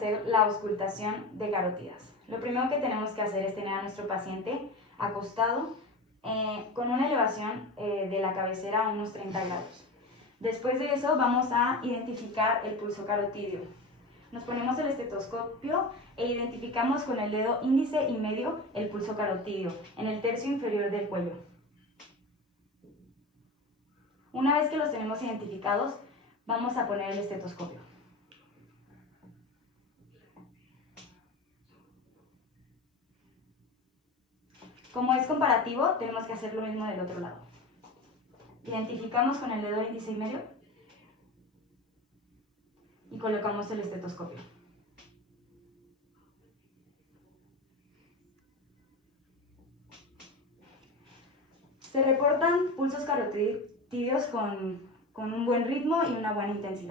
hacer la auscultación de carótidas. Lo primero que tenemos que hacer es tener a nuestro paciente acostado con una elevación de la cabecera a unos 30 grados. Después de eso vamos a identificar el pulso carotídeo. Nos ponemos el estetoscopio e identificamos con el dedo índice y medio el pulso carotídeo en el tercio inferior del cuello. Una vez que los tenemos identificados, vamos a poner el estetoscopio. Como es comparativo, tenemos que hacer lo mismo del otro lado. Identificamos con el dedo índice y medio y colocamos el estetoscopio. Se reportan pulsos carotídeos con un buen ritmo y una buena intensidad.